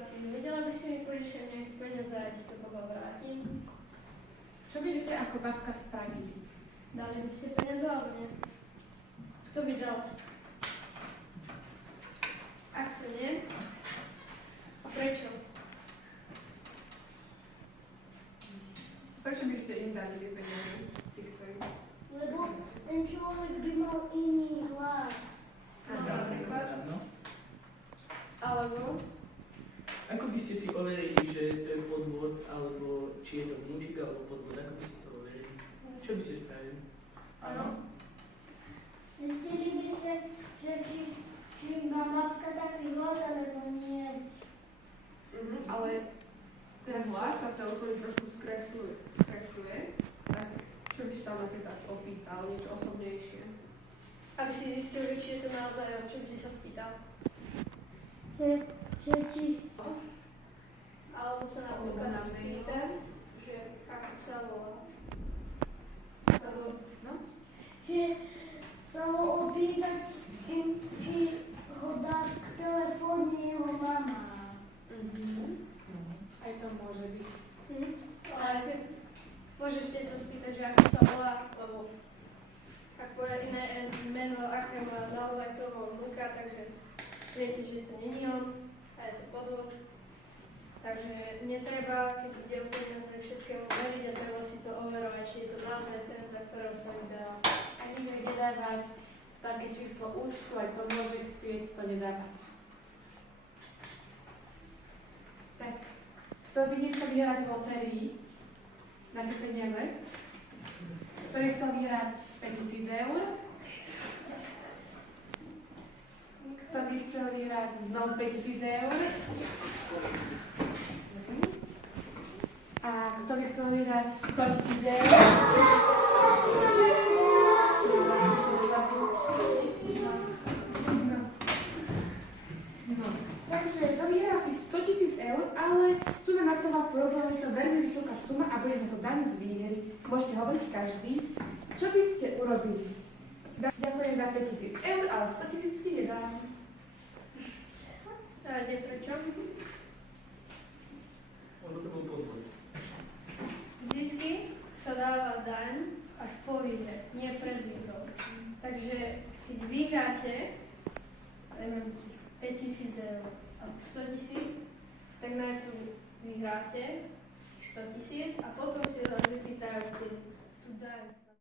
situácii. Vedela by si mi požičať nejaké peniaze a ja ti to potom vrátim. Čo by ste ako babka spravili? Dali by ste peniaze alebo nie? Kto by dal? Ak to nie? A prečo? Prečo by ste im dali tie peniaze? Lebo ten človek by mal iný hlas. Napríklad? Áno. Alebo? Ako by ste si overili, že to je podvod, alebo či je to vnúčik, alebo podvod, ako by ste to overili? Čo by ste spravili? Áno. Zistili by ste, že či má matka taký hlas, alebo nie. Ale ten hlas sa v telefóne trošku skresluje. Tak čo by si tam napríklad opýtal, niečo osobnejšie? Aby si zistil, že či je to naozaj, o čom si sa spýtal. Že či... Alebo sa napríklad Na mail. spýta, že ako sa volá. Alebo, no? Že sa ho opýtať, či ho dá k telefóne jeho mama. Aj to môže byť. Ale keď môžete sa spýtať, že ako sa volá, lebo ak povie iné meno, aké má naozaj toho vnúka, takže viete, že to není on a je to podvod. Takže netreba, keď ide o peniaze, všetkému veriť a treba si to overovať, či je to naozaj ten, za ktorého sa mi dala. A nikto nedávať také číslo účtu, aj to môže chcieť to nedávať. Tak, chcel by niekto vyhrať v lotérii na tie peniaze? Kto by chcel vyhrať 5000 eur? Kto by chcel vyhrať znovu 5000 eur? A kto by chcel vyhrať 100 000 eur? No. Takže to vyhrá asi 100 000 eur, ale tu nám nastáva problém, je to veľmi vysoká suma a bude za to daň z výhry. Môžete hovoriť každý. Čo by ste urobili? Ďakujem za 5000 eur, ale 100 000 ti nedám. A vie prečo? Lebo to bol podvod. Vždycky sa dáva daň až po výhre, nie pred výhrou. Takže keď vyhráte, dajme 5000 eur alebo 100 000, tak najprv vyhráte 100 000 a potom si vás vypýtajú tú daň.